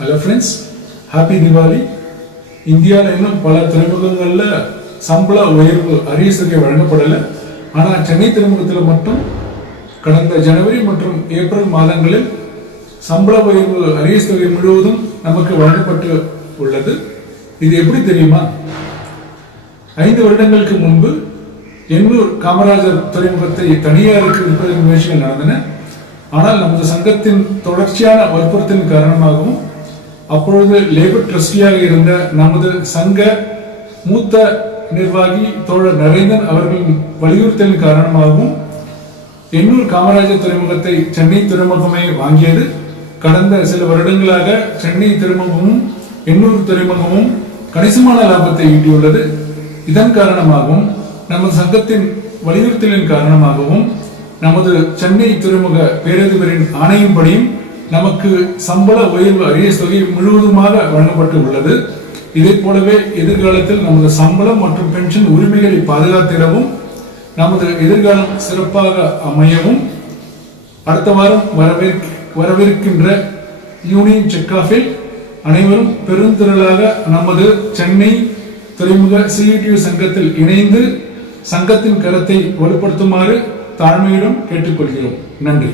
Hello friends, happy Deepavali. இந்தியாவில் இன்னும் பல துறைமுகங்களில் சம்பள உயர்வு அரியஸ் தொகை வழங்கப்படலை. ஆனால் சென்னை துறைமுகத்தில் மட்டும் கடந்த ஜனவரி மற்றும் ஏப்ரல் மாதங்களில் சம்பள உயர்வு அரியஸ் தொகை முழுவதும் நமக்கு வழங்கப்பட்டு உள்ளது. இது எப்படி தெரியுமா? 5 வருடங்களுக்கு முன்பு எண்ணூர் காமராஜர் துறைமுகத்தை தனியாருக்கு விற்பதற்கு முயற்சிகள் நடந்தன. ஆனால் நமது சங்கத்தின் தொடர்ச்சியான வற்புறுத்தலின் காரணமாகவும் அப்பொழுது லேபர் ட்ரஸ்டியாக இருந்த நமது சங்க மூத்த நிர்வாகி தோழர் நரேந்தன் அவர்களின் வலியுறுத்தலின் காரணமாகவும் எண்ணூர் காமராஜர் துறைமுகத்தை சென்னை துறைமுகமே வாங்கியது. கடந்த சில வருடங்களாக சென்னை துறைமுகமும் எண்ணூர் துறைமுகமும் கணிசமான லாபத்தை ஈட்டியுள்ளது. இதன் காரணமாகவும் நமது சங்கத்தின் வலியுறுத்தலின் காரணமாகவும் நமது சென்னை துறைமுக பேரதிபரின் ஆணையின்படியும் நமக்கு சம்பள உயர்வு அரியஸ் தொகை முழுவதுமாக வழங்கப்பட்டு உள்ளது. இதை போலவே எதிர்காலத்தில் நமது சம்பளம் மற்றும் பென்ஷன் உரிமைகளை பாதுகாத்திடவும் நமது எதிர்காலம் சிறப்பாக அமையவும் அடுத்த வாரம் வரவிருக்கின்ற யூனியன் செக்-ஆஃபில் அனைவரும் பெருந்திரளாக நமது சென்னை துறைமுக CUTU சங்கத்தில் இணைந்து சங்கத்தின் கருத்தை வலுப்படுத்துமாறு தாழ்மையுடன் கேட்டுக்கொள்கிறோம். நன்றி.